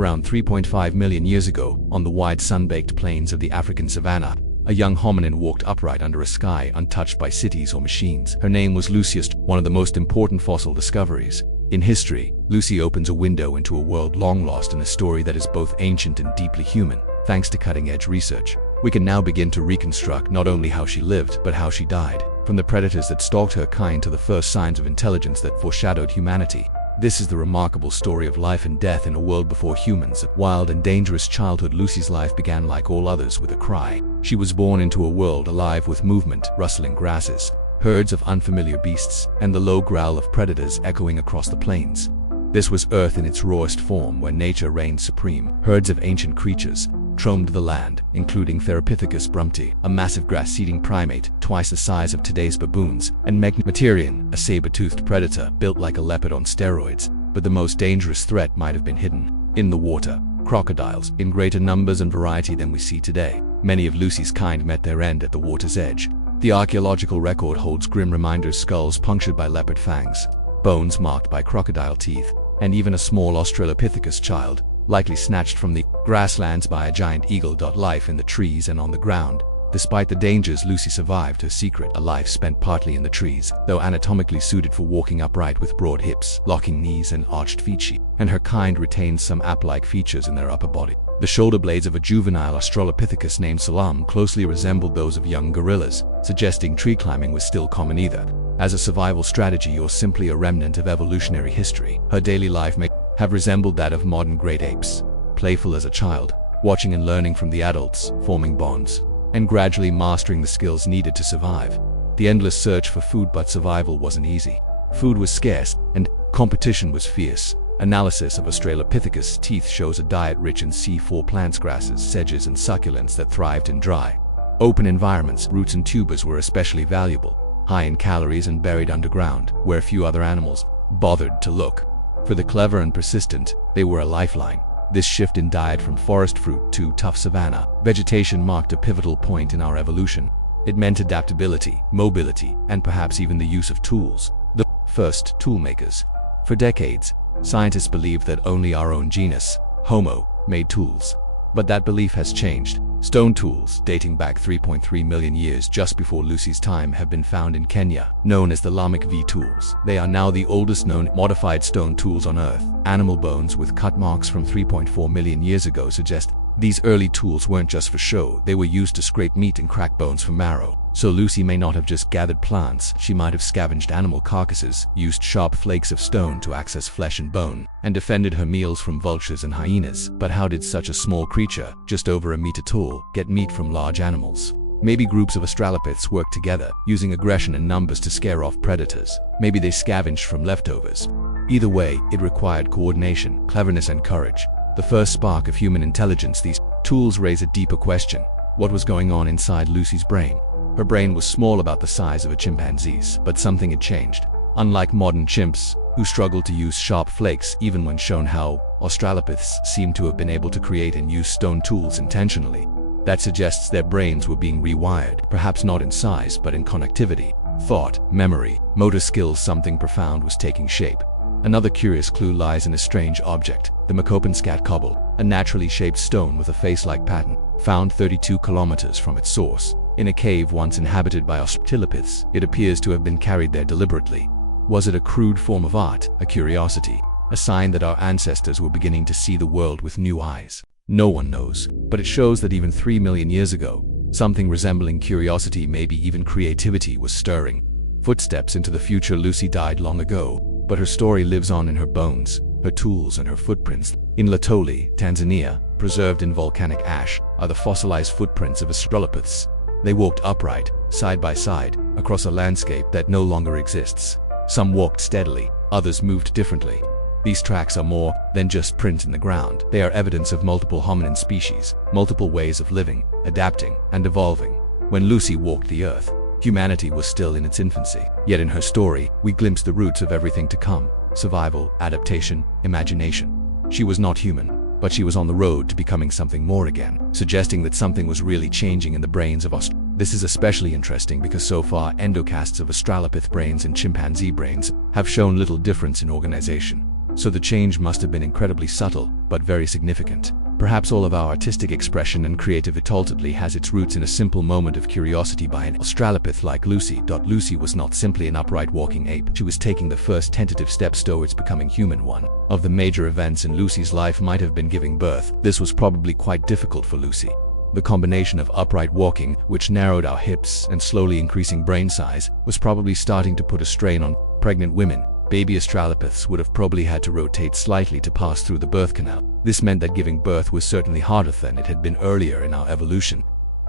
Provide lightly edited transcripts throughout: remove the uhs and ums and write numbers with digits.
Around 3.5 million years ago, on the wide sun-baked plains of the African savanna, a young hominin walked upright under a sky untouched by cities or machines. Her name was Lucy, one of the most important fossil discoveries. In history, Lucy opens a window into a world long lost in a story that is both ancient and deeply human. Thanks to cutting-edge research, we can now begin to reconstruct not only how she lived, but how she died. From the predators that stalked her kind to the first signs of intelligence that foreshadowed humanity. This is the remarkable story of life and death in a world before humans. Wild and dangerous childhood. Lucy's life began like all others with a cry. She was born into a world alive with movement, rustling grasses, herds of unfamiliar beasts, and the low growl of predators echoing across the plains. This was Earth in its rawest form, where nature reigned supreme. Herds of ancient creatures roamed the land, including Therapithecus brumpti, a massive grass-eating primate twice the size of today's baboons, and Megatherion, a saber-toothed predator built like a leopard on steroids. But the most dangerous threat might have been hidden in the water. Crocodiles, in greater numbers and variety than we see today. Many of Lucy's kind met their end at the water's edge. The archaeological record holds grim reminders: skulls punctured by leopard fangs, bones marked by crocodile teeth, and even a small Australopithecus child, likely snatched from the grasslands by a giant eagle. Life in the trees and on the ground. Despite the dangers, Lucy survived. Her secret, a life spent partly in the trees, though anatomically suited for walking upright with broad hips, locking knees, and arched feet. And her kind retained some ape-like features in their upper body. The shoulder blades of a juvenile Australopithecus named Salam closely resembled those of young gorillas, suggesting tree climbing was still common either as a survival strategy or simply a remnant of evolutionary history. Her daily life may have resembled that of modern great apes, playful as a child, watching and learning from the adults, forming bonds, and gradually mastering the skills needed to survive. The endless search for food, but survival wasn't easy. Food was scarce, and competition was fierce. Analysis of Australopithecus' teeth shows a diet rich in C4 plants, grasses, sedges, and succulents that thrived in dry, open environments. Roots and tubers were especially valuable, high in calories and buried underground, where few other animals bothered to look. For the clever and persistent, they were a lifeline. This shift in diet from forest fruit to tough savanna vegetation marked a pivotal point in our evolution. It meant adaptability, mobility, and perhaps even the use of tools. The first toolmakers. For decades, scientists believed that only our own genus, Homo, made tools. But that belief has changed. Stone tools, dating back 3.3 million years just before Lucy's time, have been found in Kenya, known as the Lamech V tools. They are now the oldest known modified stone tools on Earth. Animal bones with cut marks from 3.4 million years ago suggest these early tools weren't just for show. They were used to scrape meat and crack bones for marrow. So Lucy may not have just gathered plants. She might have scavenged animal carcasses, used sharp flakes of stone to access flesh and bone, and defended her meals from vultures and hyenas. But how did such a small creature, just over a meter tall, get meat from large animals? Maybe groups of Australopiths worked together, using aggression and numbers to scare off predators. Maybe they scavenged from leftovers. Either way, it required coordination, cleverness, and courage. The first spark of human intelligence. These tools raise a deeper question. What was going on inside Lucy's brain? Her brain was small, about the size of a chimpanzee's, but something had changed. Unlike modern chimps, who struggled to use sharp flakes even when shown how, Australopiths seem to have been able to create and use stone tools intentionally. That suggests their brains were being rewired, perhaps not in size but in connectivity, thought, memory, motor skills. Something profound was taking shape. Another curious clue lies in a strange object, the Macopinscat cobble, a naturally shaped stone with a face-like pattern, found 32 kilometers from its source. In a cave once inhabited by Australopiths, it appears to have been carried there deliberately. Was it a crude form of art, a curiosity, a sign that our ancestors were beginning to see the world with new eyes? No one knows, but it shows that even 3 million years ago, something resembling curiosity, maybe even creativity, was stirring. Footsteps into the future. Lucy died long ago, but her story lives on in her bones, her tools, and her footprints. In Latoli, Tanzania, preserved in volcanic ash, are the fossilized footprints of Australopiths. They walked upright, side by side, across a landscape that no longer exists. Some walked steadily, others moved differently. These tracks are more than just prints in the ground. They are evidence of multiple hominin species, multiple ways of living, adapting, and evolving. When Lucy walked the earth, humanity was still in its infancy. Yet in her story, we glimpse the roots of everything to come: survival, adaptation, imagination. She was not human, but she was on the road to becoming something more again, suggesting that something was really changing in the brains of us. This is especially interesting because so far endocasts of Australopith brains and chimpanzee brains have shown little difference in organization. so the change must have been incredibly subtle, but very significant. Perhaps all of our artistic expression and creativity ultimately has its roots in a simple moment of curiosity by an Australopith like Lucy. Lucy was not simply an upright walking ape, she was taking the first tentative steps towards becoming human. One of the major events in Lucy's life might have been giving birth. This was probably quite difficult for Lucy. The combination of upright walking, which narrowed our hips, and slowly increasing brain size, was probably starting to put a strain on pregnant women. Baby Australopiths would have probably had to rotate slightly to pass through the birth canal. This meant that giving birth was certainly harder than it had been earlier in our evolution,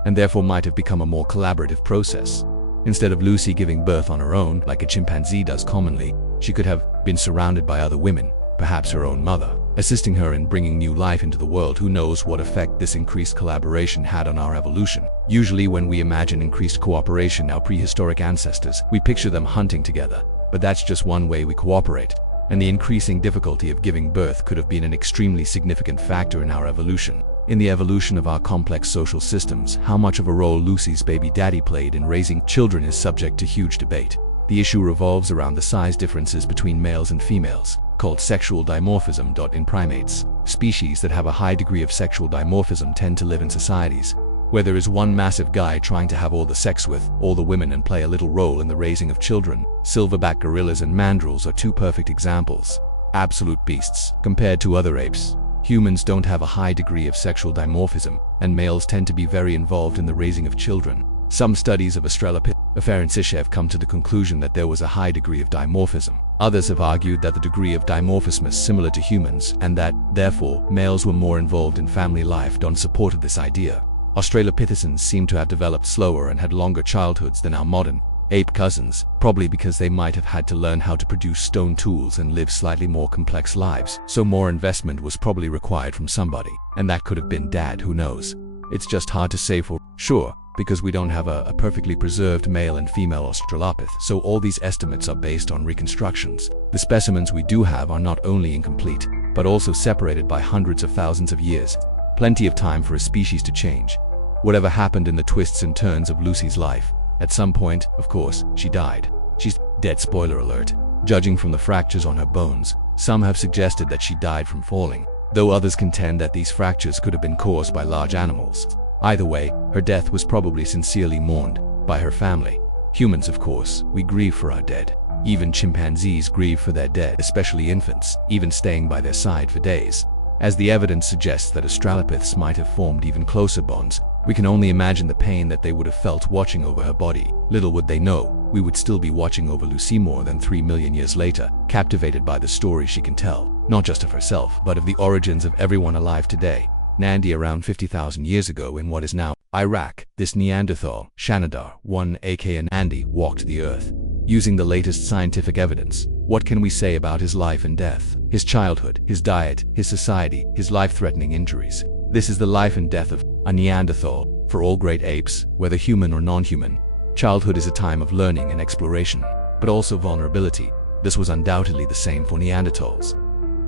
and therefore might have become a more collaborative process. Instead of Lucy giving birth on her own, like a chimpanzee does commonly, she could have been surrounded by other women, perhaps her own mother, assisting her in bringing new life into the world. Who knows what effect this increased collaboration had on our evolution? Usually when we imagine increased cooperation, our prehistoric ancestors, we picture them hunting together. But that's just one way we cooperate, and the increasing difficulty of giving birth could have been an extremely significant factor in our evolution. In the evolution of our complex social systems, how much of a role Lucy's baby daddy played in raising children is subject to huge debate. The issue revolves around the size differences between males and females, called sexual dimorphism. In primates, species that have a high degree of sexual dimorphism tend to live in societies where there is one massive guy trying to have all the sex with all the women and play a little role in the raising of children. Silverback gorillas and mandrills are two perfect examples. Absolute beasts. Compared to other apes, humans don't have a high degree of sexual dimorphism, and males tend to be very involved in the raising of children. Some studies of Australopithecus have come to the conclusion that there was a high degree of dimorphism. Others have argued that the degree of dimorphism is similar to humans, and that, therefore, males were more involved in family life. Supported this idea. Australopithecines seem to have developed slower and had longer childhoods than our modern ape cousins, probably because they might have had to learn how to produce stone tools and live slightly more complex lives. So more investment was probably required from somebody, and that could have been Dad. Who knows? It's just hard to say for sure, because we don't have a perfectly preserved male and female Australopith, so all these estimates are based on reconstructions. The specimens we do have are not only incomplete, but also separated by hundreds of thousands of years. Plenty of time for a species to change. Whatever happened in the twists and turns of Lucy's life, at some point, of course, she died. She's dead, spoiler alert. Judging from the fractures on her bones, some have suggested that she died from falling, though others contend that these fractures could have been caused by large animals. Either way, her death was probably sincerely mourned by her family. Humans, of course, we grieve for our dead. Even chimpanzees grieve for their dead, especially infants, even staying by their side for days. As the evidence suggests that Australopiths might have formed even closer bonds, we can only imagine the pain that they would have felt watching over her body. Little would they know, we would still be watching over Lucy more than 3 million years later, captivated by the stories she can tell, not just of herself, but of the origins of everyone alive today. Nandi, around 50,000 years ago in what is now Iraq, this Neanderthal, Shanidar, one aka Nandi, walked the earth. Using the latest scientific evidence, what can we say about his life and death, his childhood, his diet, his society, his life-threatening injuries? This is the life and death of a Neanderthal. For all great apes, whether human or non-human, childhood is a time of learning and exploration, but also vulnerability. This was undoubtedly the same for Neanderthals.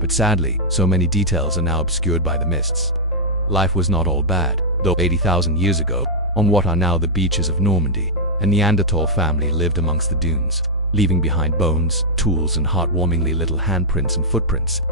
But sadly, so many details are now obscured by the mists. Life was not all bad, though 80,000 years ago, on what are now the beaches of Normandy, a Neanderthal family lived amongst the dunes, leaving behind bones, tools, and heartwarmingly little handprints and footprints.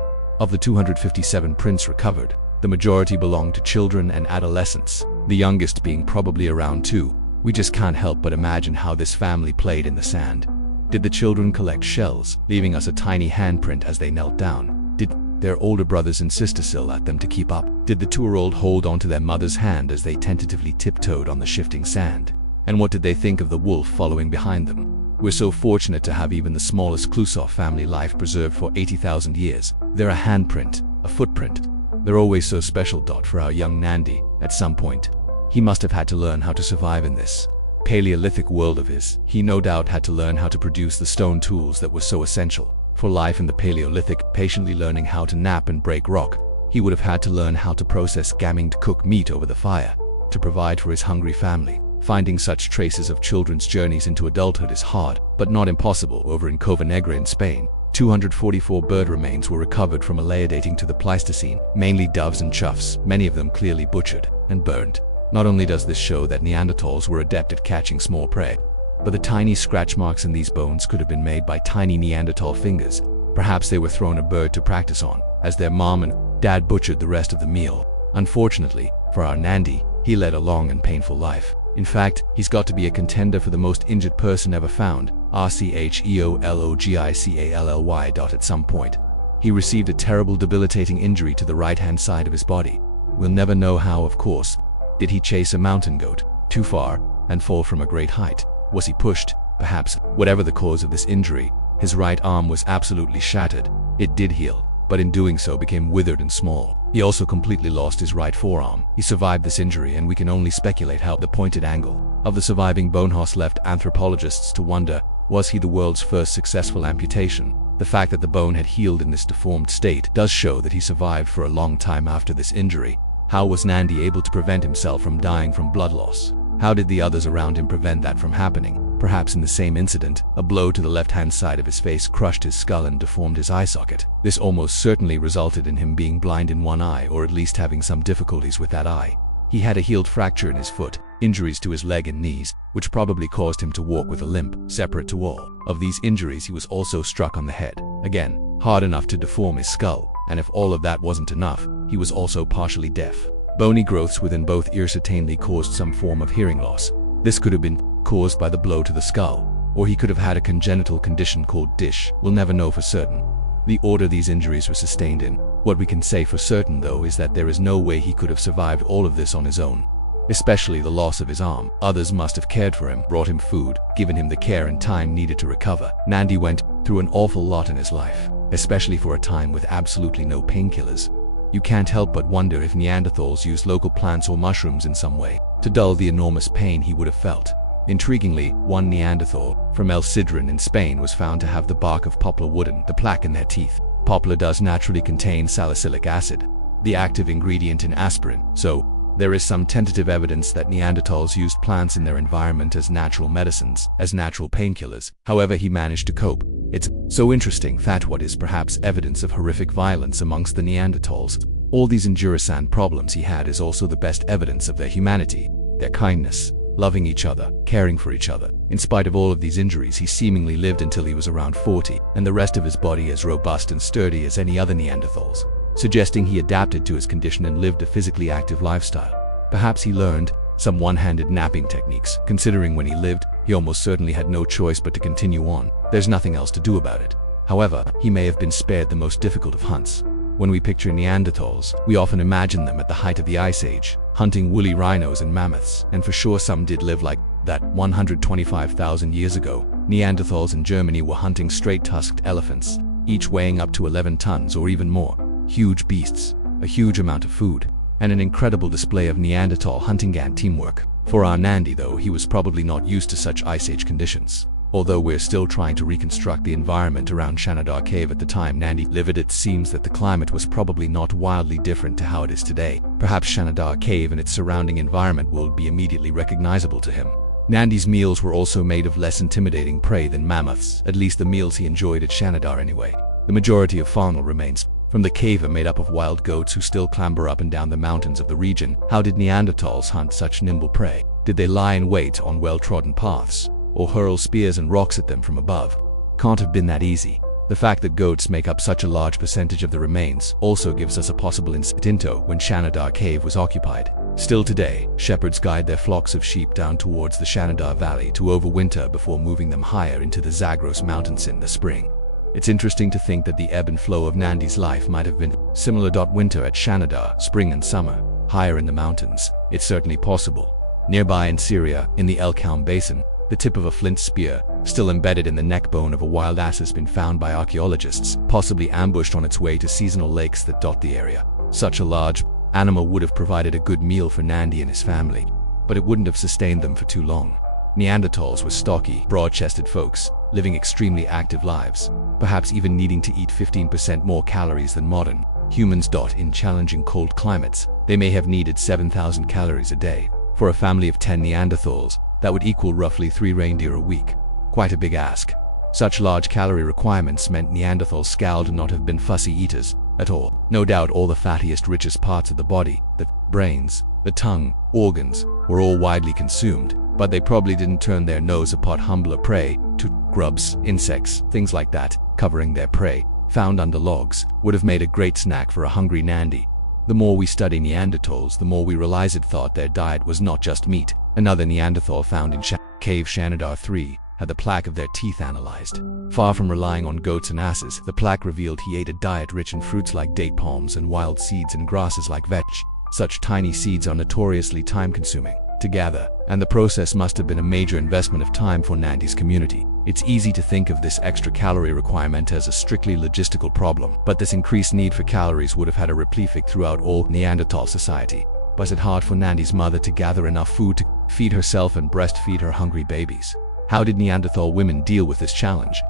Of the 257 prints recovered, the majority belonged to children and adolescents, the youngest being probably around 2. We just can't help but imagine how this family played in the sand. Did the children collect shells, leaving us a tiny handprint as they knelt down? Did their older brothers and sisters still at them to keep up? Did the 2-year-old hold onto their mother's hand as they tentatively tiptoed on the shifting sand? And what did they think of the wolf following behind them? We're so fortunate to have even the smallest Klusov family life preserved for 80,000 years. They're a handprint, a footprint. They're always so special. For our young Nandi, at some point, he must have had to learn how to survive in this Paleolithic world of his. He no doubt had to learn how to produce the stone tools that were so essential for life in the Paleolithic, patiently learning how to nap and break rock. He would have had to learn how to process gamming to cook meat over the fire, to provide for his hungry family. Finding such traces of children's journeys into adulthood is hard, but not impossible. Over in Cova Negra in Spain, 244 bird remains were recovered from a layer dating to the Pleistocene, mainly doves and choughs, many of them clearly butchered and burned. Not only does this show that Neanderthals were adept at catching small prey, but the tiny scratch marks in these bones could have been made by tiny Neanderthal fingers. Perhaps they were thrown a bird to practice on, as their mom and dad butchered the rest of the meal. Unfortunately, for our Nandi, he led a long and painful life. In fact, he's got to be a contender for the most injured person ever found, RCHEOLOGICALLY. At some point, he received a terrible debilitating injury to the right-hand side of his body. We'll never know how, of course. Did he chase a mountain goat too far and fall from a great height? Was he pushed? Perhaps. Whatever the cause of this injury, his right arm was absolutely shattered. It did heal, but in doing so became withered and small. He also completely lost his right forearm. He survived this injury, and we can only speculate how the pointed angle of the surviving bone hoss left anthropologists to wonder, was he the world's first successful amputation? The fact that the bone had healed in this deformed state does show that he survived for a long time after this injury. How was Nandi able to prevent himself from dying from blood loss? How did the others around him prevent that from happening? Perhaps in the same incident, a blow to the left-hand side of his face crushed his skull and deformed his eye socket. This almost certainly resulted in him being blind in one eye, or at least having some difficulties with that eye. He had a healed fracture in his foot, injuries to his leg and knees, which probably caused him to walk with a limp. Separate to all of these injuries, he was also struck on the head. Again, hard enough to deform his skull, and if all of that wasn't enough, he was also partially deaf. Bony growths within both ears certainly caused some form of hearing loss. This could have been caused by the blow to the skull, or he could have had a congenital condition called DISH. We'll never know for certain the order these injuries were sustained in. What we can say for certain, though, is that there is no way he could have survived all of this on his own, especially the loss of his arm. Others must have cared for him, brought him food, given him the care and time needed to recover. Nandi went through an awful lot in his life, especially for a time with absolutely no painkillers. You can't help but wonder if Neanderthals used local plants or mushrooms in some way to dull the enormous pain he would have felt. Intriguingly, one Neanderthal from El Sidrón in Spain was found to have the bark of poplar wood and the plaque in their teeth. Poplar does naturally contain salicylic acid, the active ingredient in aspirin, so there is some tentative evidence that Neanderthals used plants in their environment as natural medicines, as natural painkillers. However he managed to cope. It's so interesting that what is perhaps evidence of horrific violence amongst the Neanderthals, all these endurance problems he had, is also the best evidence of their humanity, their kindness, loving each other, caring for each other. In spite of all of these injuries, he seemingly lived until he was around 40, and the rest of his body as robust and sturdy as any other Neanderthals, suggesting he adapted to his condition and lived a physically active lifestyle. Perhaps he learned some one-handed napping techniques, considering when he lived, he almost certainly had no choice but to continue on. There's nothing else to do about it. However, he may have been spared the most difficult of hunts. When we picture Neanderthals, we often imagine them at the height of the Ice Age, hunting woolly rhinos and mammoths, and for sure some did live like that 125,000 years ago. Neanderthals in Germany were hunting straight-tusked elephants, each weighing up to 11 tons or even more. Huge beasts, a huge amount of food, and an incredible display of Neanderthal hunting and teamwork. For our Nandi, though, he was probably not used to such Ice Age conditions. Although we're still trying to reconstruct the environment around Shanidar Cave at the time Nandi lived, it seems that the climate was probably not wildly different to how it is today. Perhaps Shanidar Cave and its surrounding environment will be immediately recognizable to him. Nandi's meals were also made of less intimidating prey than mammoths, at least the meals he enjoyed at Shanidar anyway. The majority of faunal remains from the cave are made up of wild goats who still clamber up and down the mountains of the region. How did Neanderthals hunt such nimble prey? Did they lie in wait on well-trodden paths, or hurl spears and rocks at them from above? Can't have been that easy. The fact that goats make up such a large percentage of the remains also gives us a possible insight into when Shanidar Cave was occupied. Still today, shepherds guide their flocks of sheep down towards the Shanidar Valley to overwinter before moving them higher into the Zagros Mountains in the spring. It's interesting to think that the ebb and flow of Nandi's life might have been similar. Winter at Shanidar, spring and summer, higher in the mountains. It's certainly possible. Nearby in Syria, in the El Kaum Basin, the tip of a flint spear, still embedded in the neck bone of a wild ass, has been found by archaeologists, possibly ambushed on its way to seasonal lakes that dot the area. Such a large animal would have provided a good meal for Nandi and his family, but it wouldn't have sustained them for too long. Neanderthals were stocky, broad-chested folks, living extremely active lives, perhaps even needing to eat 15% more calories than modern humans. In challenging cold climates, they may have needed 7,000 calories a day. For a family of 10 Neanderthals, that would equal roughly 3 reindeer a week. Quite a big ask. Such large calorie requirements meant Neanderthals scowled not have been fussy eaters at all. No doubt all the fattiest, richest parts of the body, the brains, the tongue, organs, were all widely consumed, but they probably didn't turn their nose upon humbler prey, to grubs, insects, things like that, covering their prey, found under logs, would have made a great snack for a hungry Nandi. The more we study Neanderthals, the more we realize it thought their diet was not just meat. Another Neanderthal found in cave Shanidar 3 had the plaque of their teeth analyzed. Far from relying on goats and asses, the plaque revealed he ate a diet rich in fruits like date palms and wild seeds and grasses like vetch. Such tiny seeds are notoriously time-consuming to gather, and the process must have been a major investment of time for Nandi's community. It's easy to think of this extra calorie requirement as a strictly logistical problem, but this increased need for calories would have had a ripple effect throughout all Neanderthal society. Was it hard for Nandi's mother to gather enough food to feed herself and breastfeed her hungry babies? How did Neanderthal women deal with this challenge?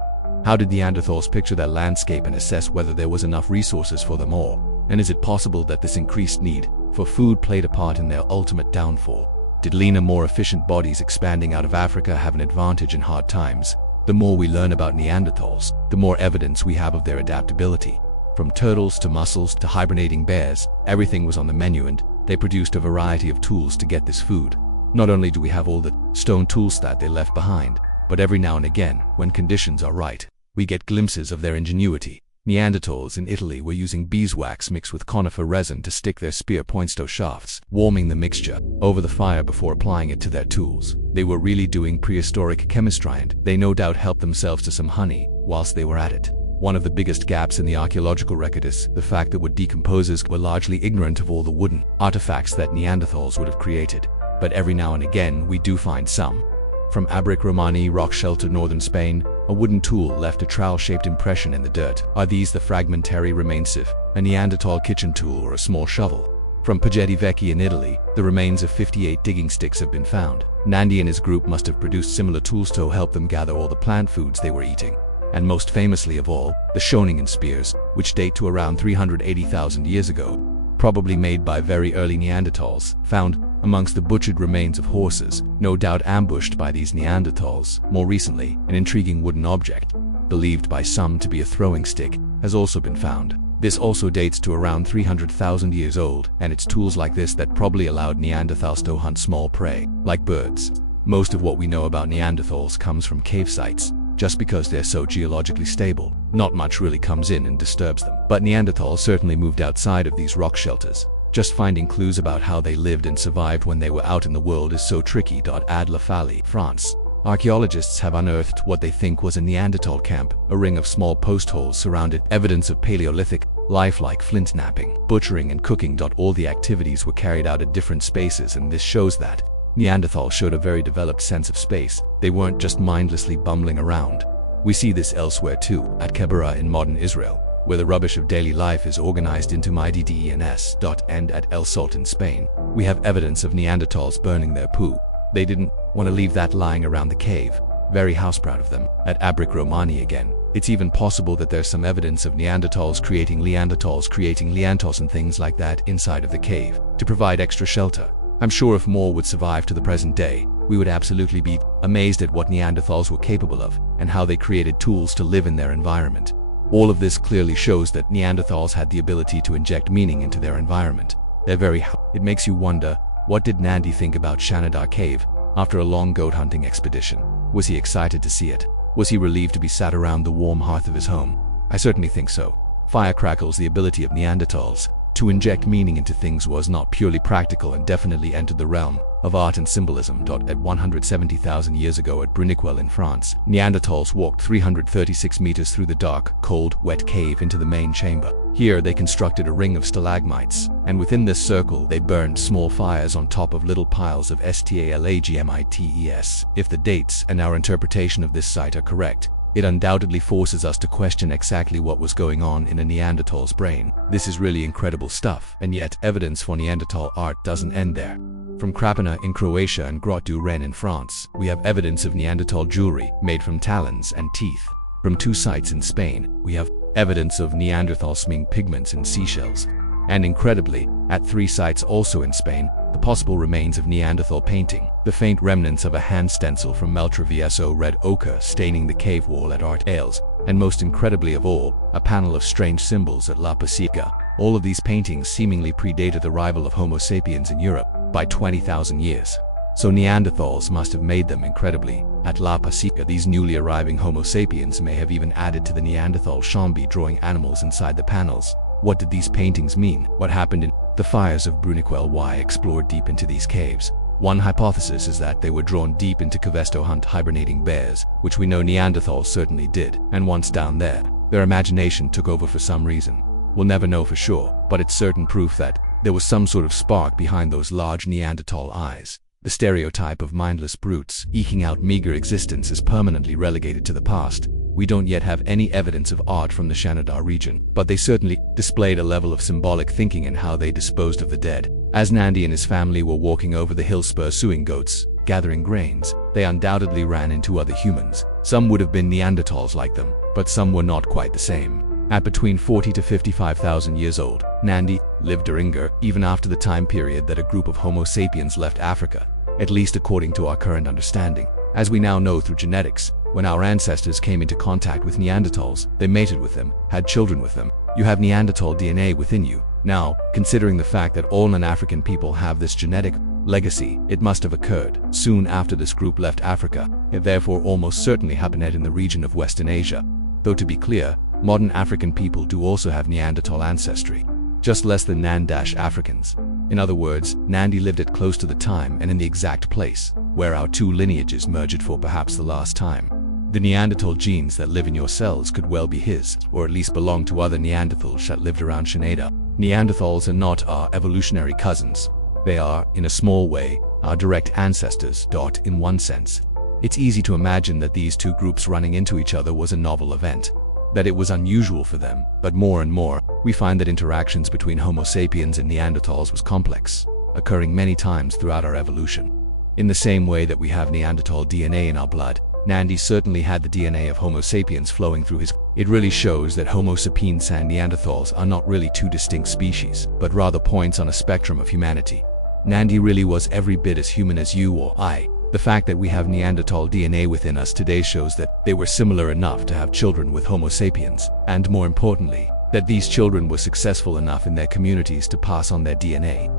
How did Neanderthals picture their landscape and assess whether there was enough resources for them all? And is it possible that this increased need for food played a part in their ultimate downfall? Did leaner, more efficient bodies expanding out of Africa have an advantage in hard times? The more we learn about Neanderthals, the more evidence we have of their adaptability. From turtles to mussels to hibernating bears, everything was on the menu, and they produced a variety of tools to get this food. Not only do we have all the stone tools that they left behind, but every now and again, when conditions are right, we get glimpses of their ingenuity. Neanderthals in Italy were using beeswax mixed with conifer resin to stick their spear points to shafts, warming the mixture over the fire before applying it to their tools. They were really doing prehistoric chemistry, and they no doubt helped themselves to some honey whilst they were at it. One of the biggest gaps in the archaeological record is the fact that wood decomposers were largely ignorant of all the wooden artifacts that Neanderthals would have created. But every now and again we do find some. From Abric Romani rock-sheltered northern Spain, a wooden tool left a trowel-shaped impression in the dirt. Are these the fragmentary remains of a Neanderthal kitchen tool or a small shovel? From Paghetti Vecchi in Italy, the remains of 58 digging sticks have been found. Nandi and his group must have produced similar tools to help them gather all the plant foods they were eating. And most famously of all, the Schoningen spears, which date to around 380,000 years ago, probably made by very early Neanderthals, found amongst the butchered remains of horses, no doubt ambushed by these Neanderthals. More recently, an intriguing wooden object, believed by some to be a throwing stick, has also been found. This also dates to around 300,000 years old, and it's tools like this that probably allowed Neanderthals to hunt small prey, like birds. Most of what we know about Neanderthals comes from cave sites. Just because they're so geologically stable, not much really comes in and disturbs them. But Neanderthals certainly moved outside of these rock shelters. Just finding clues about how they lived and survived when they were out in the world is so tricky. Ad La Falle, France. Archaeologists have unearthed what they think was a Neanderthal camp, a ring of small post holes surrounded evidence of Paleolithic life like flint knapping, butchering and cooking. All the activities were carried out at different spaces, and this shows that Neanderthals showed a very developed sense of space. They weren't just mindlessly bumbling around. We see this elsewhere too, at Kebera in modern Israel, where the rubbish of daily life is organized into MyDDENS. And at El Salt in Spain, we have evidence of Neanderthals burning their poo. They didn't want to leave that lying around the cave. Very houseproud of them. At Abric Romani again, it's even possible that there's some evidence of Neanderthals creating liantos and things like that inside of the cave to provide extra shelter. I'm sure if more would survive to the present day, we would absolutely be amazed at what Neanderthals were capable of and how they created tools to live in their environment. All of this clearly shows that Neanderthals had the ability to inject meaning into their environment. It makes you wonder, what did Nandi think about Shanidar Cave after a long goat hunting expedition? Was he excited to see it? Was he relieved to be sat around the warm hearth of his home? I certainly think so. Fire crackles, the ability of Neanderthals to inject meaning into things was not purely practical and definitely entered the realm of art and symbolism. At 170,000 years ago at Bruniquel in France, Neanderthals walked 336 meters through the dark, cold, wet cave into the main chamber. Here they constructed a ring of stalagmites, and within this circle they burned small fires on top of little piles of stalagmites. If the dates and our interpretation of this site are correct, it undoubtedly forces us to question exactly what was going on in a Neanderthal's brain. This is really incredible stuff, and yet evidence for Neanderthal art doesn't end there. From Krapina in Croatia and Grotte du Renne in France, we have evidence of Neanderthal jewelry made from talons and teeth. From 2 sites in Spain, we have evidence of Neanderthal smearing pigments in seashells. And incredibly, at 3 sites also in Spain, the possible remains of Neanderthal painting, the faint remnants of a hand stencil from Maltravieso red ochre staining the cave wall at Art Ailes, and most incredibly of all, a panel of strange symbols at La Pasica. All of these paintings seemingly predated the arrival of Homo sapiens in Europe by 20,000 years. so Neanderthals must have made them incredibly. At La Pasica, these newly arriving Homo sapiens may have even added to the Neanderthal Chambi, drawing animals inside the panels. What did these paintings mean? What happened in the fires of Bruniquel? Why explore deep into these caves? One hypothesis is that they were drawn deep into caves to hunt hibernating bears, which we know Neanderthals certainly did, and once down there, their imagination took over for some reason. We'll never know for sure, but it's certain proof that there was some sort of spark behind those large Neanderthal eyes. The stereotype of mindless brutes eking out meager existence is permanently relegated to the past. We don't yet have any evidence of art from the Shanidar region, but they certainly displayed a level of symbolic thinking in how they disposed of the dead. As Nandi and his family were walking over the hills pursuing goats, gathering grains, they undoubtedly ran into other humans. Some would have been Neanderthals like them, but some were not quite the same. At between 40 to 55,000 years old, Nandi lived Duringer even after the time period that a group of Homo sapiens left Africa, at least according to our current understanding. As we now know through genetics, when our ancestors came into contact with Neanderthals, they mated with them, had children with them. You have Neanderthal DNA within you. Now, considering the fact that all non-African people have this genetic legacy, it must have occurred soon after this group left Africa. It therefore almost certainly happened in the region of Western Asia. Though to be clear, modern African people do also have Neanderthal ancestry, just less than Nan-Africans. In other words, Nandi lived at close to the time and in the exact place where our two lineages merged for perhaps the last time. The Neanderthal genes that live in your cells could well be his, or at least belong to other Neanderthals that lived around Shanida. Neanderthals are not our evolutionary cousins. They are, in a small way, our direct ancestors. In one sense, it's easy to imagine that these two groups running into each other was a novel event, that it was unusual for them, but more and more, we find that interactions between Homo sapiens and Neanderthals was complex, occurring many times throughout our evolution. In the same way that we have Neanderthal DNA in our blood, Nandi certainly had the DNA of Homo sapiens flowing through his. It really shows that Homo sapiens and Neanderthals are not really two distinct species, but rather points on a spectrum of humanity. Nandi really was every bit as human as you or I. The fact that we have Neanderthal DNA within us today shows that they were similar enough to have children with Homo sapiens, and more importantly, that these children were successful enough in their communities to pass on their DNA.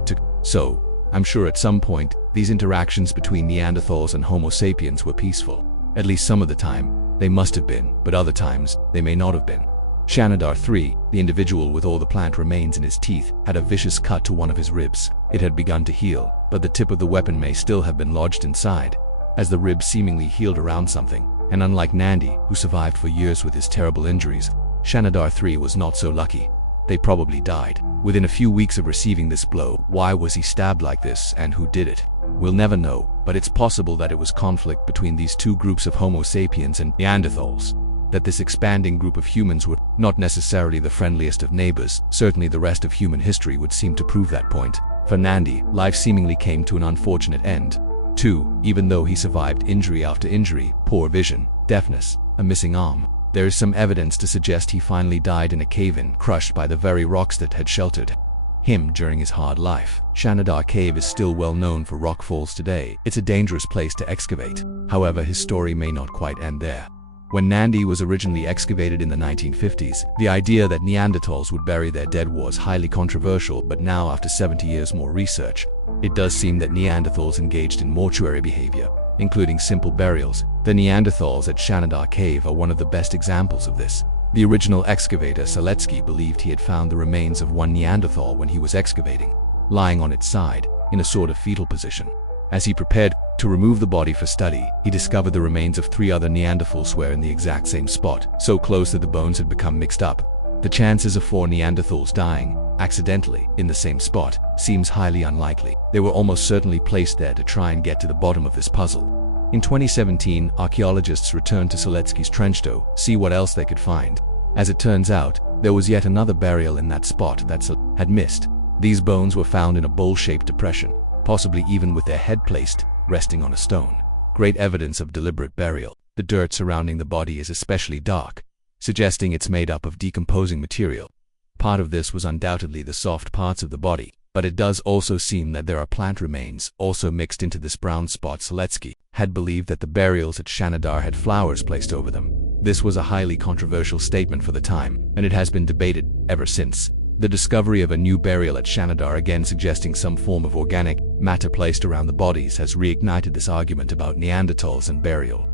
So, I'm sure at some point, these interactions between Neanderthals and Homo sapiens were peaceful. At least some of the time, they must have been, but other times, they may not have been. Shanidar III, the individual with all the plant remains in his teeth, had a vicious cut to one of his ribs. It had begun to heal, but the tip of the weapon may still have been lodged inside, as the rib seemingly healed around something. And unlike Nandi, who survived for years with his terrible injuries, Shanidar III was not so lucky. They probably died within a few weeks of receiving this blow. Why was he stabbed like this, and who did it? We'll never know, but it's possible that it was conflict between these two groups of Homo sapiens and Neanderthals, that this expanding group of humans were not necessarily the friendliest of neighbors. Certainly the rest of human history would seem to prove that point. For Nandi, life seemingly came to an unfortunate end, too, even though he survived injury after injury, poor vision, deafness, a missing arm. There is some evidence to suggest he finally died in a cave-in, crushed by the very rocks that had sheltered him during his hard life. Shanidar Cave is still well known for rock falls today. It's a dangerous place to excavate. However, his story may not quite end there. When Nandi was originally excavated in the 1950s, the idea that Neanderthals would bury their dead was highly controversial, but now after 70 years more research, it does seem that Neanderthals engaged in mortuary behavior, including simple burials. The Neanderthals at Shanidar Cave are one of the best examples of this. The original excavator Seletsky believed he had found the remains of one Neanderthal when he was excavating, lying on its side, in a sort of fetal position. As he prepared to remove the body for study, he discovered the remains of 3 other Neanderthals were in the exact same spot, so close that the bones had become mixed up. The chances of 4 Neanderthals dying, accidentally, in the same spot, seems highly unlikely. They were almost certainly placed there to try and get to the bottom of this puzzle. In 2017, archaeologists returned to Seletsky's trench to see what else they could find. As it turns out, there was yet another burial in that spot that had missed. These bones were found in a bowl-shaped depression, possibly even with their head placed, resting on a stone. Great evidence of deliberate burial. The dirt surrounding the body is especially dark, suggesting it's made up of decomposing material. Part of this was undoubtedly the soft parts of the body, but it does also seem that there are plant remains also mixed into this brown spot. Seletsky had believed that the burials at Shanidar had flowers placed over them. This was a highly controversial statement for the time, and it has been debated ever since. The discovery of a new burial at Shanidar, again suggesting some form of organic matter placed around the bodies, has reignited this argument about Neanderthals and burial.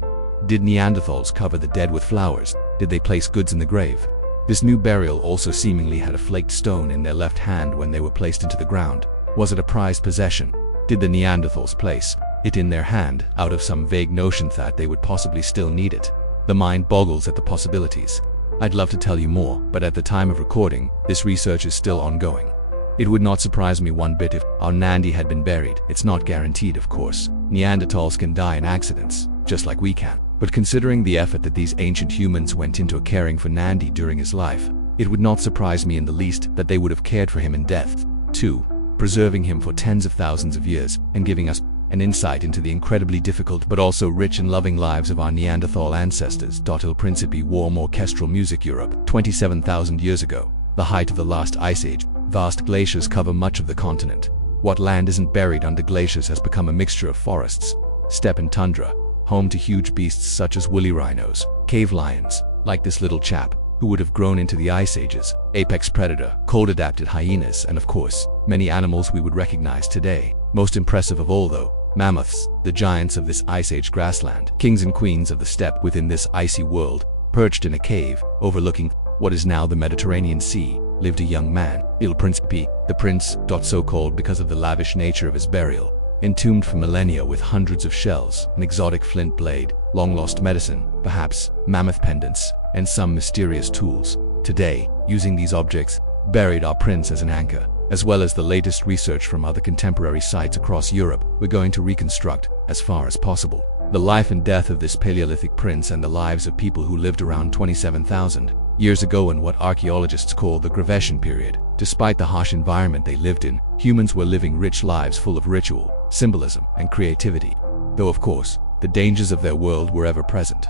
Did Neanderthals cover the dead with flowers? Did they place goods in the grave? This new burial also seemingly had a flaked stone in their left hand when they were placed into the ground. Was it a prized possession? Did the Neanderthals place it in their hand out of some vague notion that they would possibly still need it? The mind boggles at the possibilities. I'd love to tell you more, but at the time of recording, this research is still ongoing. It would not surprise me one bit if our Nandi had been buried. It's not guaranteed, of course. Neanderthals can die in accidents, just like we can. But considering the effort that these ancient humans went into caring for Nandi during his life, it would not surprise me in the least that they would have cared for him in death, too, preserving him for tens of thousands of years and giving us an insight into the incredibly difficult but also rich and loving lives of our Neanderthal ancestors. Il Principe warm orchestral music. Europe, 27,000 years ago, the height of the last ice age. Vast glaciers cover much of the continent. What land isn't buried under glaciers has become a mixture of forests, steppe and tundra, home to huge beasts such as woolly rhinos, cave lions, like this little chap, who would have grown into the ice ages, apex predator, cold-adapted hyenas, and of course, many animals we would recognize today. Most impressive of all, though, mammoths, the giants of this ice age grassland, kings and queens of the steppe within this icy world. Perched in a cave, overlooking what is now the Mediterranean Sea, lived a young man, Il Principe, the prince, so called because of the lavish nature of his burial. Entombed for millennia with hundreds of shells, an exotic flint blade, long-lost medicine, perhaps mammoth pendants, and some mysterious tools. Today, using these objects, buried our prince as an anchor, as well as the latest research from other contemporary sites across Europe, we're going to reconstruct, as far as possible, the life and death of this Paleolithic prince and the lives of people who lived around 27,000 years ago in what archaeologists call the Gravesian period. Despite the harsh environment they lived in, humans were living rich lives full of ritual, symbolism, and creativity. Though of course, the dangers of their world were ever present.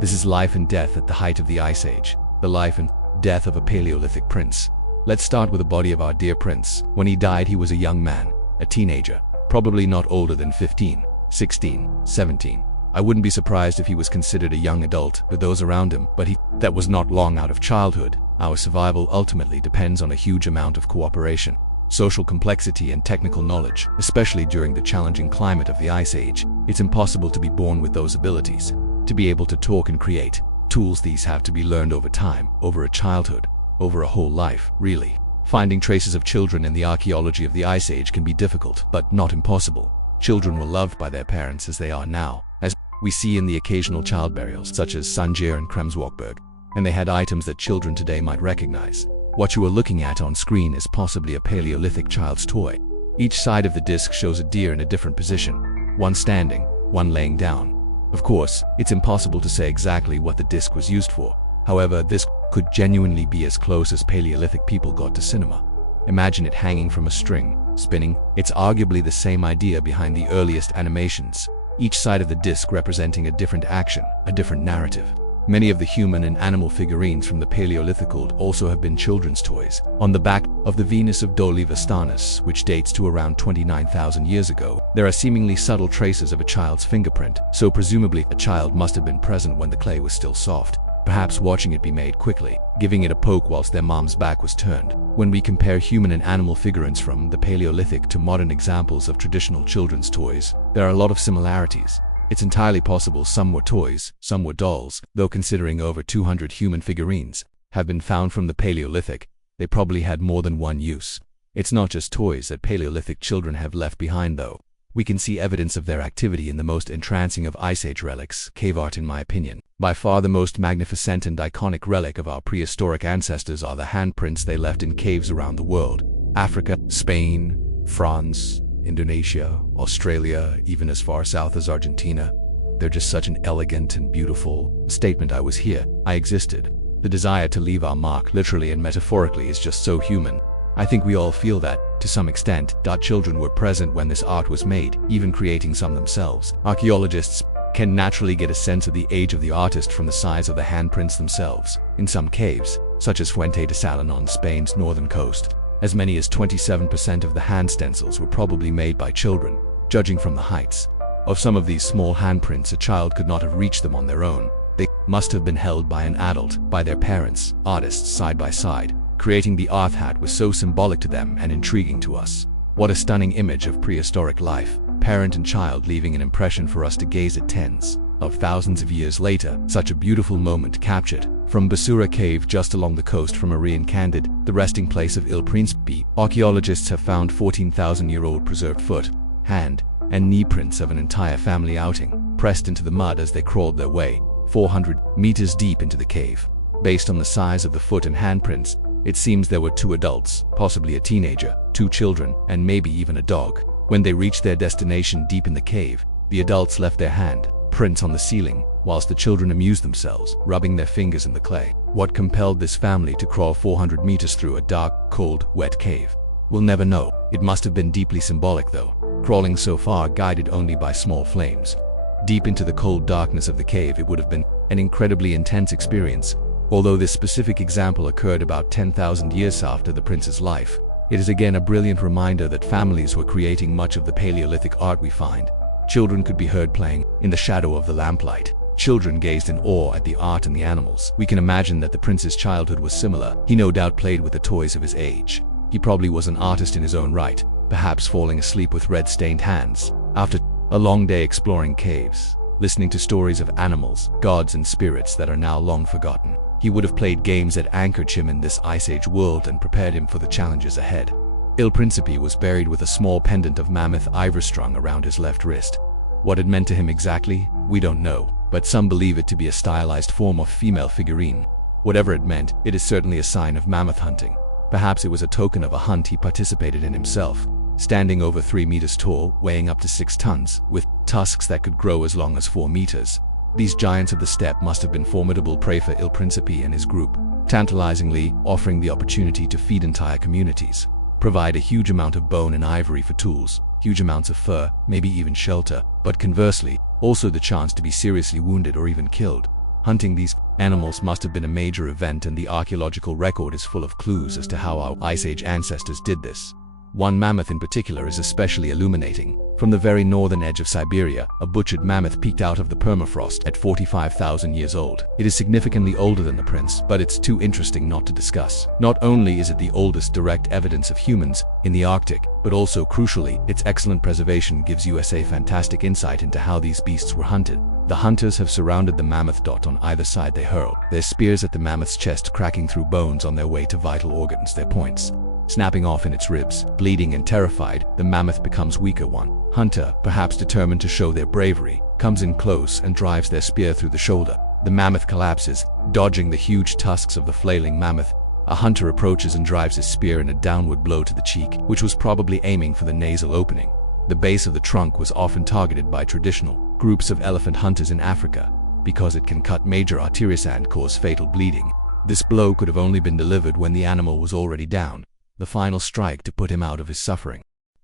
This is life and death at the height of the Ice Age, the life and death of a Paleolithic prince. Let's start with the body of our dear prince. When he died, he was a young man, a teenager, probably not older than 15, 16, 17. I wouldn't be surprised if he was considered a young adult with those around him, but that was not long out of childhood. Our survival ultimately depends on a huge amount of cooperation, social complexity, and technical knowledge. Especially during the challenging climate of the Ice Age, it's impossible to be born with those abilities. To be able to talk and create, tools these have to be learned over time, over a childhood, over a whole life, really. Finding traces of children in the archaeology of the Ice Age can be difficult, but not impossible. Children were loved by their parents as they are now, as we see in the occasional child burials such as Sanjir and Kremswalkberg, and they had items that children today might recognize. What you are looking at on screen is possibly a Paleolithic child's toy. Each side of the disc shows a deer in a different position, one standing, one laying down. Of course, it's impossible to say exactly what the disc was used for. However, this could genuinely be as close as Paleolithic people got to cinema. Imagine it hanging from a string, spinning. It's arguably the same idea behind the earliest animations, each side of the disc representing a different action, a different narrative. Many of the human and animal figurines from the Paleolithic world also have been children's toys. On the back of the Venus of Doli Vastanus, which dates to around 29,000 years ago, there are seemingly subtle traces of a child's fingerprint, so presumably a child must have been present when the clay was still soft, perhaps watching it be made quickly, giving it a poke whilst their mom's back was turned. When we compare human and animal figurines from the Paleolithic to modern examples of traditional children's toys, there are a lot of similarities. It's entirely possible some were toys, some were dolls, though considering over 200 human figurines have been found from the Paleolithic, they probably had more than one use. It's not just toys that Paleolithic children have left behind though. We can see evidence of their activity in the most entrancing of Ice Age relics, cave art in my opinion. By far the most magnificent and iconic relic of our prehistoric ancestors are the handprints they left in caves around the world. Africa, Spain, France, Indonesia, Australia, even as far south as Argentina. They're just such an elegant and beautiful statement. I was here, I existed. The desire to leave our mark, literally and metaphorically, is just so human. I think we all feel that, to some extent. Children were present when this art was made, even creating some themselves. Archaeologists can naturally get a sense of the age of the artist from the size of the handprints themselves. In some caves, such as Fuente de Salón on Spain's northern coast, as many as 27% of the hand stencils were probably made by children, judging from the heights of some of these small handprints. A child could not have reached them on their own. They must have been held by an adult, by their parents, artists side by side, Creating the earth hat was so symbolic to them and intriguing to us. What a stunning image of prehistoric life, parent and child leaving an impression for us to gaze at tens of thousands of years later. Such a beautiful moment captured from Basura Cave just along the coast from Arian Candid, the resting place of Il Principe. Archaeologists have found 14,000-year-old preserved foot, hand, and knee prints of an entire family outing, pressed into the mud as they crawled their way 400 meters deep into the cave. Based on the size of the foot and handprints, it seems there were 2 adults, possibly a teenager, 2 children, and maybe even a dog. When they reached their destination deep in the cave, the adults left their hand prints on the ceiling, whilst the children amused themselves, rubbing their fingers in the clay. What compelled this family to crawl 400 meters through a dark, cold, wet cave? We'll never know. It must have been deeply symbolic though, crawling so far guided only by small flames. Deep into the cold darkness of the cave, it would have been an incredibly intense experience. Although this specific example occurred about 10,000 years after the prince's life, it is again a brilliant reminder that families were creating much of the Paleolithic art we find. Children could be heard playing in the shadow of the lamplight. Children gazed in awe at the art and the animals. We can imagine that the prince's childhood was similar. He no doubt played with the toys of his age. He probably was an artist in his own right, perhaps falling asleep with red-stained hands. After a long day exploring caves, listening to stories of animals, gods and spirits that are now long forgotten, he would have played games that anchored him in this Ice Age world and prepared him for the challenges ahead. Il Principe was buried with a small pendant of mammoth ivory strung around his left wrist. What it meant to him exactly, we don't know, but some believe it to be a stylized form of female figurine. Whatever it meant, it is certainly a sign of mammoth hunting. Perhaps it was a token of a hunt he participated in himself. Standing over 3 meters tall, weighing up to 6 tons, with tusks that could grow as long as 4 meters. These giants of the steppe must have been formidable prey for Il Principe and his group, tantalizingly offering the opportunity to feed entire communities, provide a huge amount of bone and ivory for tools, huge amounts of fur, maybe even shelter, but conversely, also the chance to be seriously wounded or even killed. Hunting these animals must have been a major event, and the archaeological record is full of clues as to how our Ice Age ancestors did this. One mammoth in particular is especially illuminating. From the very northern edge of Siberia, a butchered mammoth peeked out of the permafrost at 45,000 years old. It is significantly older than the prince, but it's too interesting not to discuss. Not only is it the oldest direct evidence of humans in the Arctic, but also crucially, its excellent preservation gives us a fantastic insight into how these beasts were hunted. The hunters have surrounded the mammoth. On either side they hurl their spears at the mammoth's chest, cracking through bones on their way to vital organs, their points snapping off in its ribs. Bleeding and terrified, the mammoth becomes weaker. One hunter, perhaps determined to show their bravery, comes in close and drives their spear through the shoulder. The mammoth collapses, dodging the huge tusks of the flailing mammoth. A hunter approaches and drives his spear in a downward blow to the cheek, which was probably aiming for the nasal opening. The base of the trunk was often targeted by traditional groups of elephant hunters in Africa, because it can cut major arteries and cause fatal bleeding. This blow could have only been delivered when the animal was already down, the final strike to put him out of his suffering.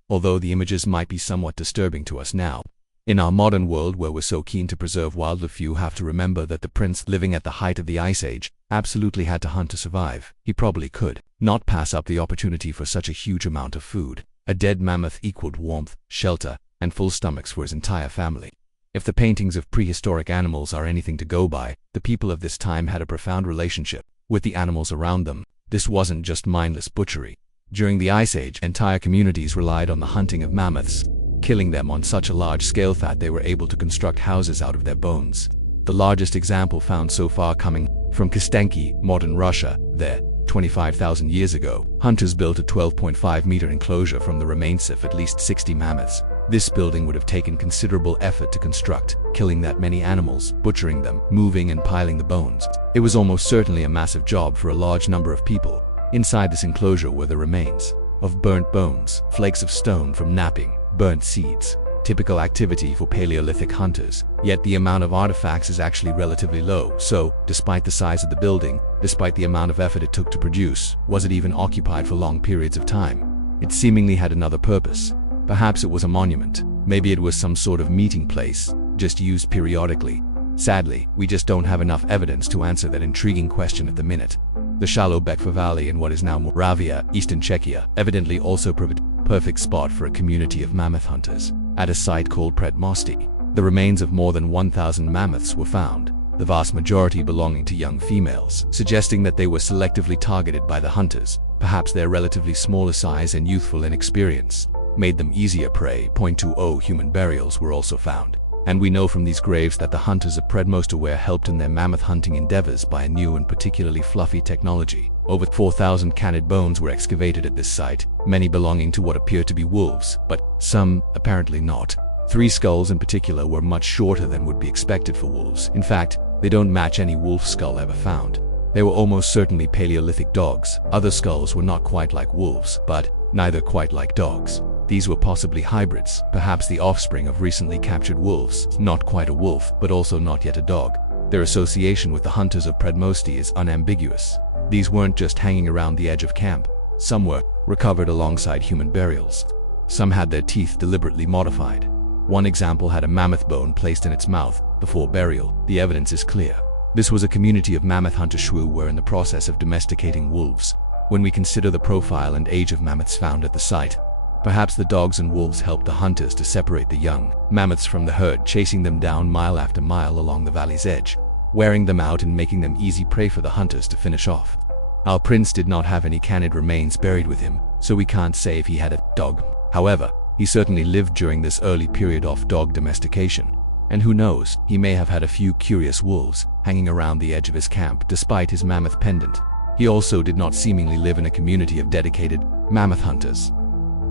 Although the images might be somewhat disturbing to us now, in our modern world where we're so keen to preserve wildlife, you have to remember that the prince, living at the height of the Ice Age, absolutely had to hunt to survive. He probably could not pass up the opportunity for such a huge amount of food. A dead mammoth equaled warmth, shelter, and full stomachs for his entire family. If the paintings of prehistoric animals are anything to go by, the people of this time had a profound relationship with the animals around them. This wasn't just mindless butchery. During the Ice Age, entire communities relied on the hunting of mammoths, killing them on such a large scale that they were able to construct houses out of their bones. The largest example found so far coming from Kostenki, modern Russia. There, 25,000 years ago, hunters built a 12.5-meter enclosure from the remains of at least 60 mammoths. This building would have taken considerable effort to construct, killing that many animals, butchering them, moving and piling the bones. It was almost certainly a massive job for a large number of people. Inside this enclosure were the remains of burnt bones, flakes of stone from napping, burnt seeds, typical activity for Paleolithic hunters. Yet the amount of artifacts is actually relatively low. So, despite the size of the building, despite the amount of effort it took to produce, was it even occupied for long periods of time? It seemingly had another purpose. Perhaps it was a monument. Maybe it was some sort of meeting place, just used periodically. Sadly, we just don't have enough evidence to answer that intriguing question at the minute. The shallow Bekva Valley in what is now Moravia, eastern Czechia, evidently also proved a perfect spot for a community of mammoth hunters. At a site called Predmosty, the remains of more than 1,000 mammoths were found. the vast majority belonging to young females, suggesting that they were selectively targeted by the hunters. Perhaps their relatively smaller size and youthful inexperience made them easier prey. 20 human burials were also found, and we know from these graves that the hunters of Predmosterware helped in their mammoth hunting endeavors by a new and particularly fluffy technology. Over 4,000 canid bones were excavated at this site, many belonging to what appear to be wolves, but some apparently not. 3 skulls in particular were much shorter than would be expected for wolves. In fact, they don't match any wolf skull ever found. They were almost certainly Paleolithic dogs. Other skulls were not quite like wolves, but neither quite like dogs. These were possibly hybrids, perhaps the offspring of recently captured wolves, not quite a wolf, but also not yet a dog. Their association with the hunters of Predmosti is unambiguous. These weren't just hanging around the edge of camp. Some were recovered alongside human burials. Some had their teeth deliberately modified. One example had a mammoth bone placed in its mouth before burial. The evidence is clear. This was a community of mammoth hunters who were in the process of domesticating wolves. When we consider the profile and age of mammoths found at the site, perhaps the dogs and wolves helped the hunters to separate the young mammoths from the herd, chasing them down mile after mile along the valley's edge, wearing them out and making them easy prey for the hunters to finish off. Our prince did not have any canid remains buried with him, so we can't say if he had a dog. However, he certainly lived during this early period of dog domestication. And who knows, he may have had a few curious wolves hanging around the edge of his camp despite his mammoth pendant. He also did not seemingly live in a community of dedicated mammoth hunters.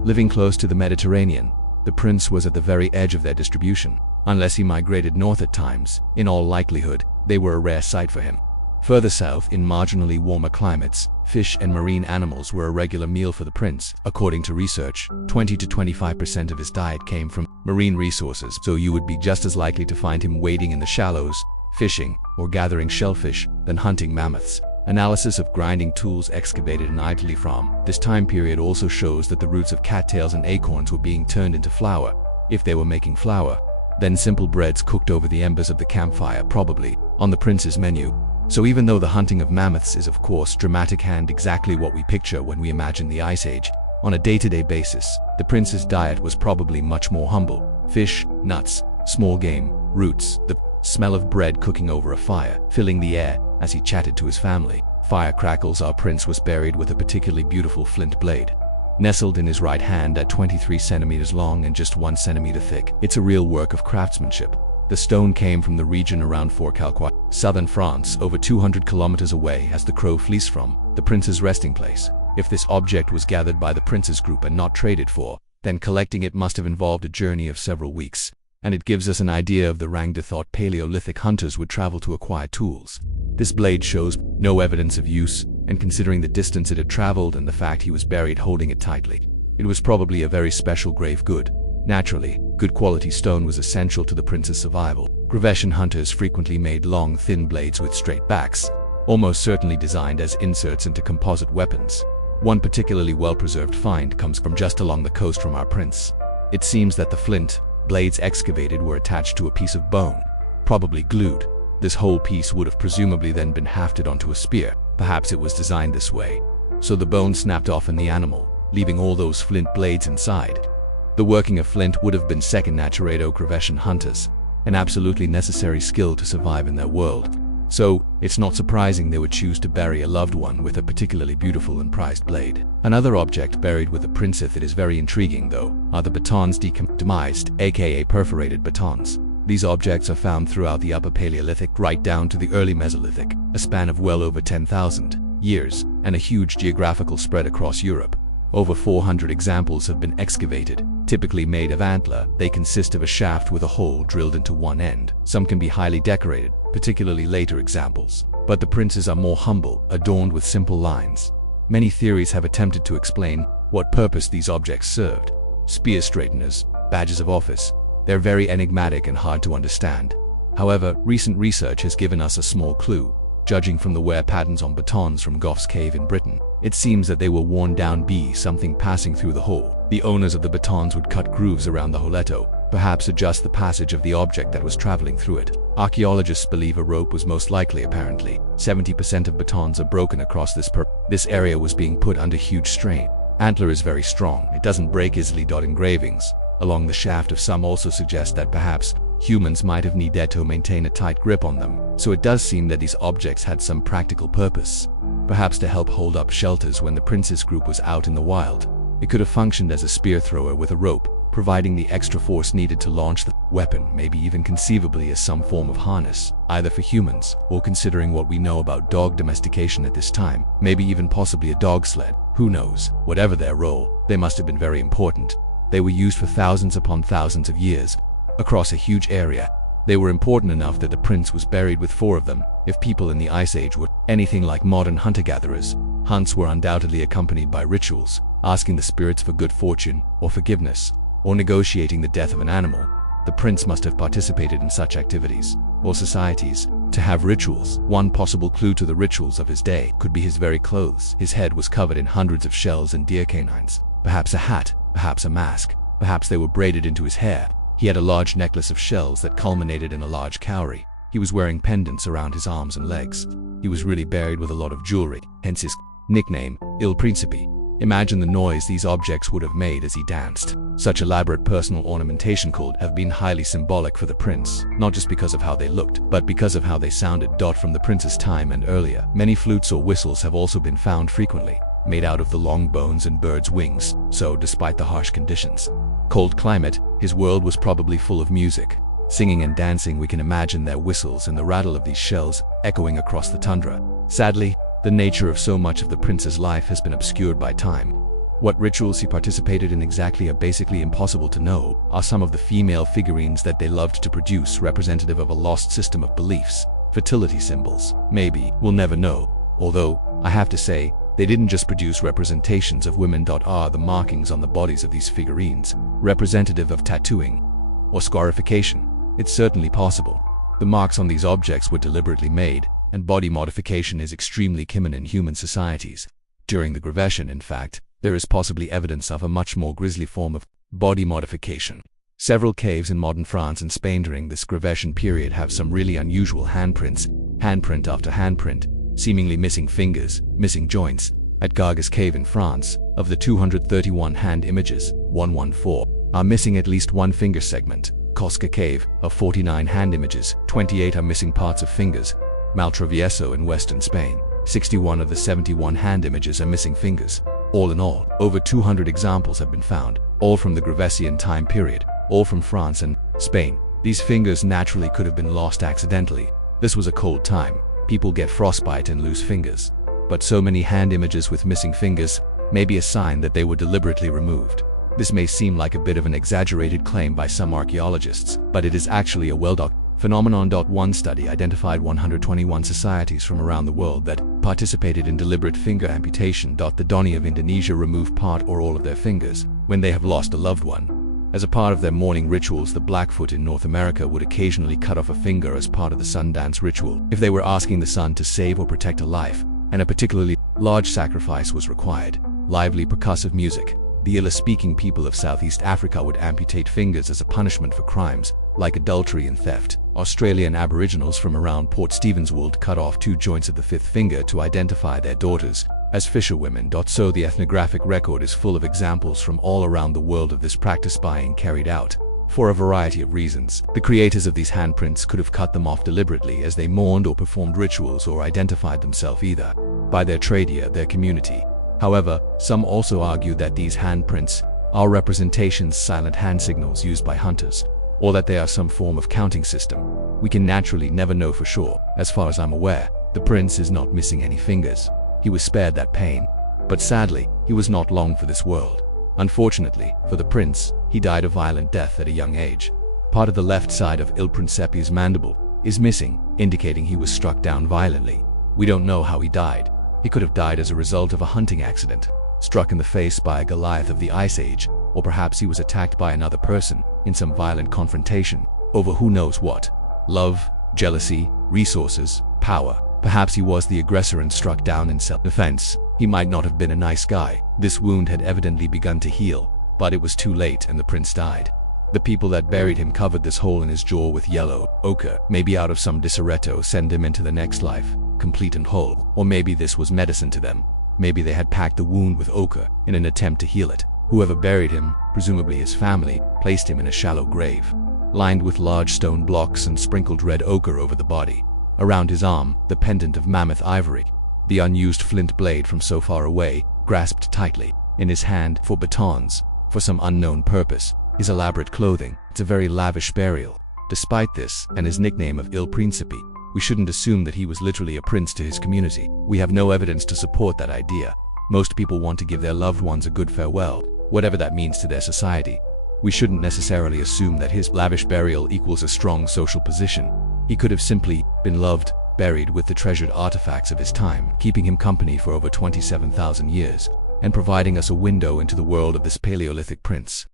Living close to the Mediterranean, the prince was at the very edge of their distribution. Unless he migrated north at times, in all likelihood, they were a rare sight for him. Further south, in marginally warmer climates, fish and marine animals were a regular meal for the prince. According to research, 20 to 25% of his diet came from marine resources, so you would be just as likely to find him wading in the shallows, fishing, or gathering shellfish than hunting mammoths. Analysis of grinding tools excavated in Italy from this time period also shows that the roots of cattails and acorns were being turned into flour. If they were making flour, then simple breads cooked over the embers of the campfire, probably on the prince's menu. So even though the hunting of mammoths is of course dramatic and exactly what we picture when we imagine the Ice Age, on a day-to-day basis, the prince's diet was probably much more humble. Fish, nuts, small game, roots, the smell of bread cooking over a fire, filling the air as he chatted to his family. Fire crackles. Our prince was buried with a particularly beautiful flint blade, nestled in his right hand at 23 centimeters long and just 1 centimeter thick. It's a real work of craftsmanship. The stone came from the region around Fourcalquois, southern France, over 200 kilometers away as the crow flees from the prince's resting place. If this object was gathered by the prince's group and not traded for, then collecting it must have involved a journey of several weeks, and it gives us an idea of the range de thought Paleolithic hunters would travel to acquire tools. This blade shows no evidence of use, and considering the distance it had traveled and the fact he was buried holding it tightly, it was probably a very special grave good. Naturally, good quality stone was essential to the prince's survival. Grevetian hunters frequently made long, thin blades with straight backs, almost certainly designed as inserts into composite weapons. One particularly well-preserved find comes from just along the coast from our prince. It seems that the flint blades excavated were attached to a piece of bone, probably glued. This whole piece would have presumably then been hafted onto a spear. Perhaps it was designed this way, so the bone snapped off in the animal, leaving all those flint blades inside. The working of flint would have been second nature to Grevetian hunters, an absolutely necessary skill to survive in their world. So, it's not surprising they would choose to bury a loved one with a particularly beautiful and prized blade. Another object buried with the princess that is very intriguing, though, are the batons demised, aka perforated batons. These objects are found throughout the Upper Paleolithic right down to the early Mesolithic, a span of well over 10,000 years, and a huge geographical spread across Europe. Over 400 examples have been excavated. Typically made of antler, they consist of a shaft with a hole drilled into one end. Some can be highly decorated, particularly later examples, but the princes are more humble, adorned with simple lines. Many theories have attempted to explain what purpose these objects served. Spear straighteners, badges of office. They're very enigmatic and hard to understand. However, recent research has given us a small clue. Judging from the wear patterns on batons from Gough's Cave in Britain, it seems that they were worn down by something passing through the hole. The owners of the batons would cut grooves around the holetto, perhaps adjust the passage of the object that was traveling through it. Archaeologists believe a rope was most likely. Apparently, 70% of batons are broken across this area was being put under huge strain. Antler is very strong, it doesn't break easily. Engravings along the shaft of some also suggest that perhaps humans might have needed to maintain a tight grip on them, so it does seem that these objects had some practical purpose. Perhaps to help hold up shelters when the prince's group was out in the wild. It could have functioned as a spear thrower with a rope, providing the extra force needed to launch the weapon, maybe even conceivably as some form of harness, either for humans, or considering what we know about dog domestication at this time, maybe even possibly a dog sled. Who knows? Whatever their role, they must have been very important. They were used for thousands upon thousands of years, across a huge area. They were important enough that the prince was buried with 4 of them. If people in the Ice Age were anything like modern hunter-gatherers, hunts were undoubtedly accompanied by rituals, asking the spirits for good fortune, or forgiveness, or negotiating the death of an animal. The prince must have participated in such activities, or societies, to have rituals. One possible clue to the rituals of his day could be his very clothes. His head was covered in hundreds of shells and deer canines. Perhaps a hat, perhaps a mask, perhaps they were braided into his hair. He had a large necklace of shells that culminated in a large cowrie. He was wearing pendants around his arms and legs. He was really buried with a lot of jewelry, hence his nickname, Il Principe. Imagine the noise these objects would have made as he danced. Such elaborate personal ornamentation could have been highly symbolic for the prince, not just because of how they looked, but because of how they sounded. From the prince's time and earlier, many flutes or whistles have also been found frequently, made out of the long bones and birds' wings. So, despite the harsh conditions, cold climate, his world was probably full of music. Singing and dancing, we can imagine their whistles and the rattle of these shells echoing across the tundra. Sadly, the nature of so much of the prince's life has been obscured by time. What rituals he participated in exactly are basically impossible to know. Are some of the female figurines that they loved to produce representative of a lost system of beliefs? Fertility symbols? Maybe. We'll never know. Although, I have to say, they didn't just produce representations of women. Are the markings on the bodies of these figurines representative of tattooing or scarification? It's certainly possible. The marks on these objects were deliberately made, and body modification is extremely common in human societies. During the Gravation, in fact, there is possibly evidence of a much more grisly form of body modification. Several caves in modern France and Spain during this Gravation period have some really unusual handprints, handprint after handprint, seemingly missing fingers, missing joints. At Gargas Cave in France, of the 231 hand images, 114 are missing at least one finger segment. Cosca Cave, of 49 hand images, 28 are missing parts of fingers. Maltravieso in western Spain, 61 of the 71 hand images are missing fingers. All in all, over 200 examples have been found, all from the Gravessian time period, all from France and Spain. These fingers naturally could have been lost accidentally. This was a cold time. People get frostbite and lose fingers. But so many hand images with missing fingers may be a sign that they were deliberately removed. This may seem like a bit of an exaggerated claim by some archaeologists, but it is actually a well-documented phenomenon. One study identified 121 societies from around the world that participated in deliberate finger amputation. The Doni of Indonesia remove part or all of their fingers when they have lost a loved one. As a part of their mourning rituals, the Blackfoot in North America would occasionally cut off a finger as part of the sun dance ritual if they were asking the sun to save or protect a life, and a particularly large sacrifice was required. Lively percussive music. The Ila-speaking people of Southeast Africa would amputate fingers as a punishment for crimes like adultery and theft. Australian Aboriginals from around Port Stephens would cut off 2 joints of the 5th finger to identify their daughters as fisherwomen. So the ethnographic record is full of examples from all around the world of this practice being carried out. For a variety of reasons, the creators of these handprints could have cut them off deliberately as they mourned or performed rituals or identified themselves either by their trade or their community. However, some also argue that these handprints are representations, silent hand signals used by hunters, or that they are some form of counting system. We can naturally never know for sure. As far as I'm aware, the prince is not missing any fingers. He was spared that pain. But sadly, he was not long for this world. Unfortunately, for the prince, he died a violent death at a young age. Part of the left side of Il Principe's mandible is missing, indicating he was struck down violently. We don't know how he died. He could have died as a result of a hunting accident, struck in the face by a Goliath of the Ice Age, or perhaps he was attacked by another person in some violent confrontation over who knows what. Love, jealousy, resources, power. Perhaps he was the aggressor and struck down in self-defense. He might not have been a nice guy. This wound had evidently begun to heal, but it was too late and the prince died. The people that buried him covered this hole in his jaw with yellow ochre, maybe out of some disarray to send him into the next life, complete and whole. Or maybe this was medicine to them. Maybe they had packed the wound with ochre in an attempt to heal it. Whoever buried him, presumably his family, placed him in a shallow grave. lined with large stone blocks and sprinkled red ochre over the body. Around his arm, the pendant of mammoth ivory, the unused flint blade from so far away, grasped tightly. In his hand, for batons, for some unknown purpose, his elaborate clothing. It's a very lavish burial. Despite this, and his nickname of Il Principe, we shouldn't assume that he was literally a prince to his community. We have no evidence to support that idea. Most people want to give their loved ones a good farewell, whatever that means to their society. We shouldn't necessarily assume that his lavish burial equals a strong social position. He could have simply been loved, buried with the treasured artifacts of his time, keeping him company for over 27,000 years, and providing us a window into the world of this Paleolithic prince.